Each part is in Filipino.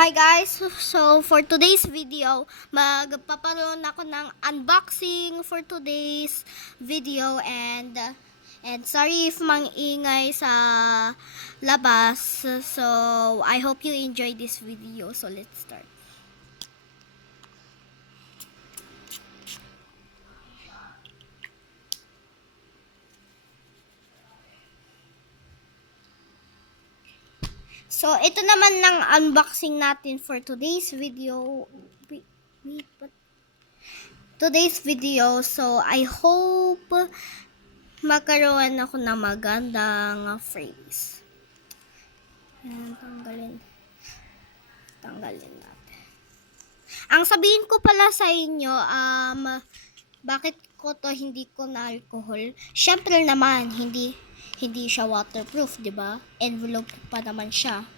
Hi guys! So for today's video, magpaparoon ako ng unboxing for today's video and and sorry if mangingay sa labas. So I hope you enjoy this video. So let's start. So, ito naman ng unboxing natin for today's video. Today's video. So, I hope magkaroon ako ng magandang frames. Ayan, tanggalin. Tanggalin natin. Ang sabihin ko pala sa inyo, um, bakit ko to hindi ko na alcohol? Syempre naman, hindi hindi siya waterproof, 'di ba? Envelope pa naman siya.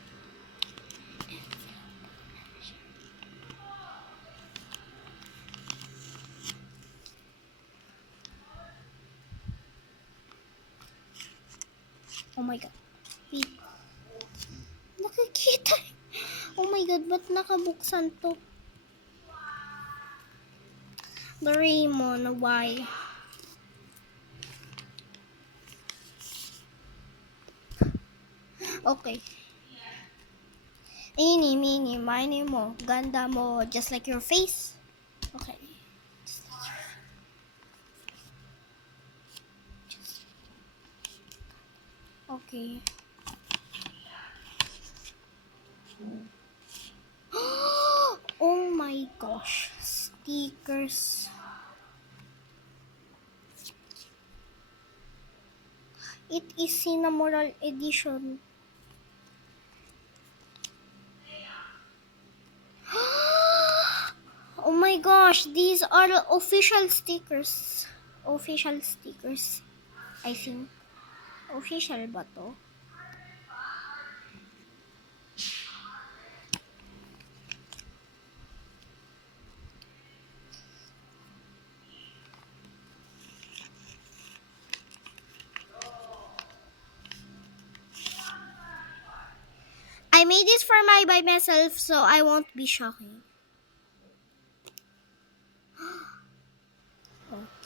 Oh my god. Wait. Nakikita. Oh my god, ba't nakabuksan to? Doraemon, why? Okay. Ini, mini, mini mo. Ganda mo. Just like your face. Okay. Okay. oh my gosh. Stickers. It is Cinnamoroll edition. My gosh, these are the official stickers. Official stickers. I think. Official ba to? I made this for my by myself so I won't be shocking.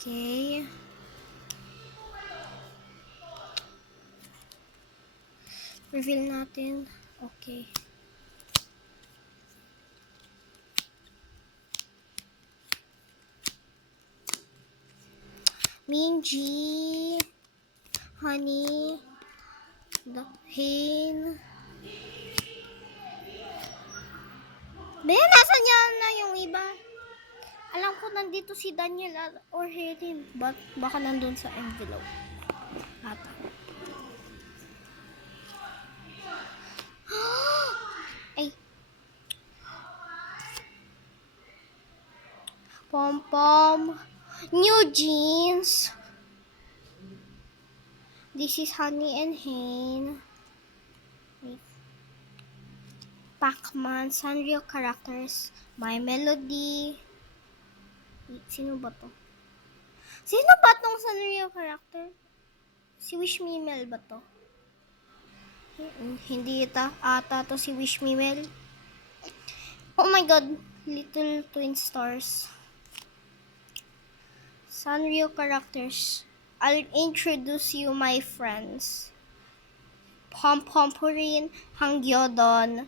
Okay. Reveal natin. Okay. Minji, honey, the hen. Ben, nasan iba? Alam ko nandito si Daniel or Helen. But baka nandun sa envelope. Ata. Ay. Pom-pom. New jeans. This is Honey and Hane. Pac-Man, Sanrio characters, My Melody. Sino ba to? Sino ba tong Sanrio character? Si Wish Me Mel ba to? Hindi ita. Ata to si Wish Me Mel. Oh my god. Little Twin Stars. Sanrio characters. I'll introduce you my friends. Pom Pomporin, Hangyodon,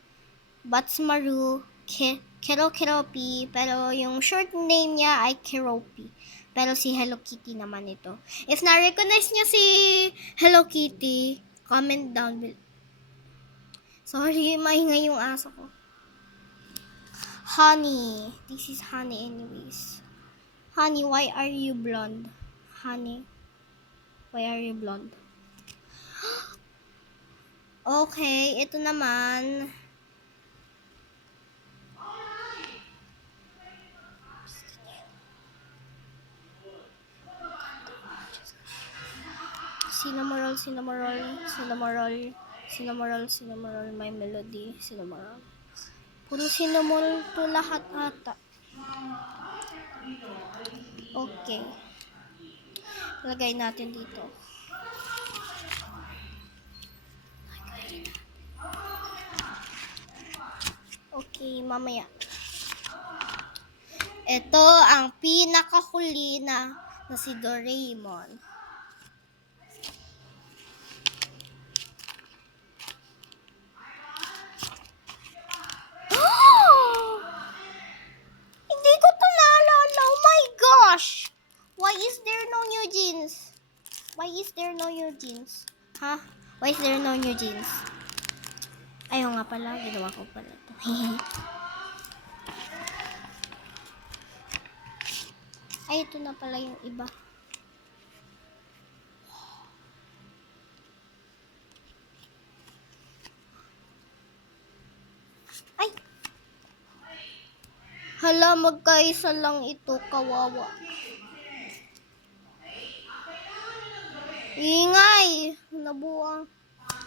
Batsmaru, Ke Kero Keropi, pero yung short name niya ay Keropi. Pero si Hello Kitty naman ito. If na-recognize niyo si Hello Kitty, comment down below. Sorry, maingay yung aso ko. Honey. This is Honey anyways. Honey, why are you blonde? Honey, why are you blonde? Okay, ito naman. Cinnamoroll, cinnamoroll, cinnamoroll, cinnamoroll, cinnamoroll, my melody, cinnamoroll. Puro cinnamoroll to lahat ata. Okay. Lagay natin dito. Okay, mamaya. Ito ang pinakahuli na, na si Doraemon. Hindi ko to naalala. Oh my gosh! Why is there no new jeans? Why is there no new jeans? Ha? Why is there no new jeans? Ayaw nga pala. Ginawa ko pala to. Ay, ito na pala yung iba. Ay! Hala, magkaisa lang ito. Kawawa. Ingay! Nabuang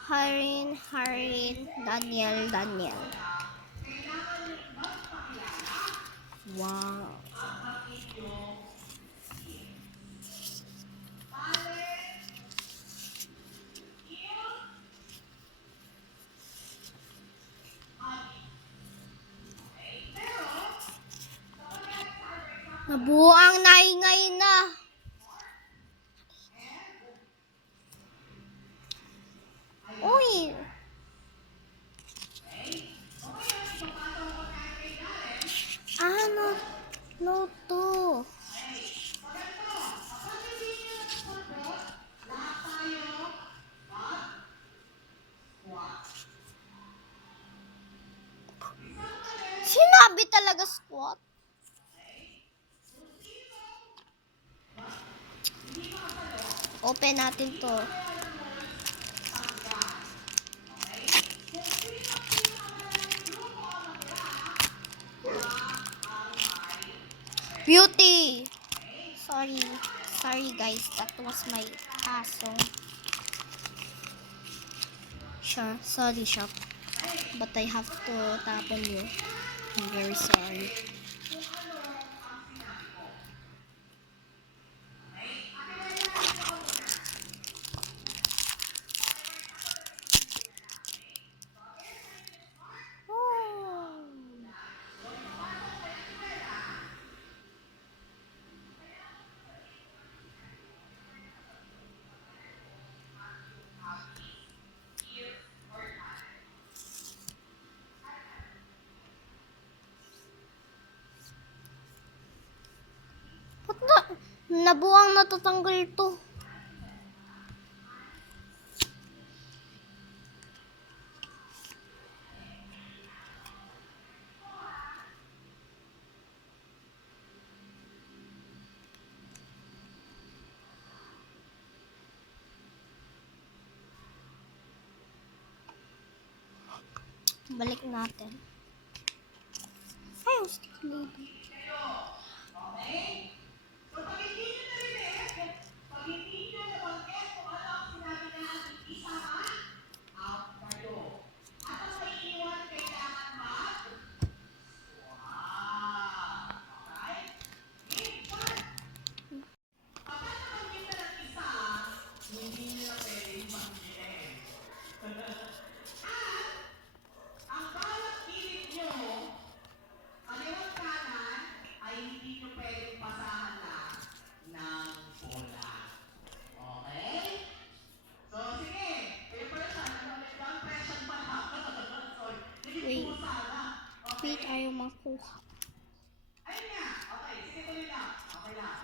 Harin, Harin, Daniel, Daniel. Wow. Nabuang naingay na. Uy! Ano? No to. Sinabi talaga squat. Open natin to. Beauty! Sorry. Sorry guys, that was my aso. Sure, sorry shop. But I have to tap on you. I'm very sorry. Nabuang natatanggal to? Balik natin. Ay, sticky lady. ay hindi nyo pwedeng pasahan na ng bola. Okay? So, sige. Kayo pala siya. Nag-ang pressure pa na. so, sige Wait. po sana. Wait, ayaw makuha. Ayun nga. Okay, sige tuloy lang. Okay lang.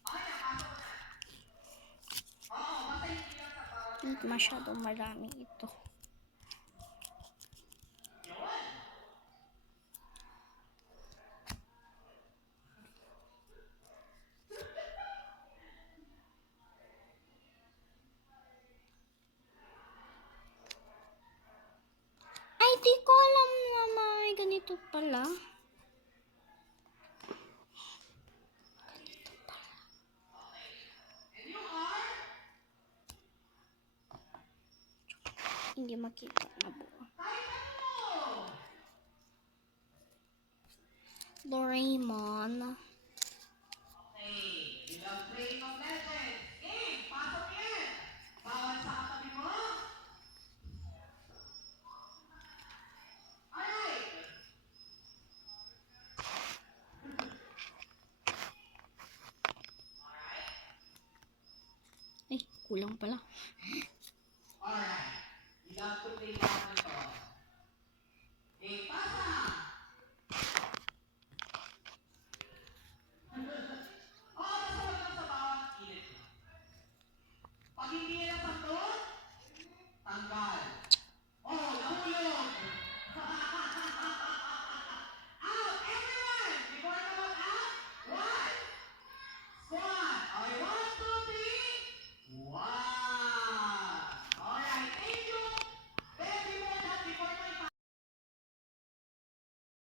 Okay na, pasok ko na. Oo, basta hindi lang sa para Wait, masyadong marami ito. Ay, di ko alam na may ganito pala. hindi makita na buo. Doraemon. Ay, kulang pala. not put me down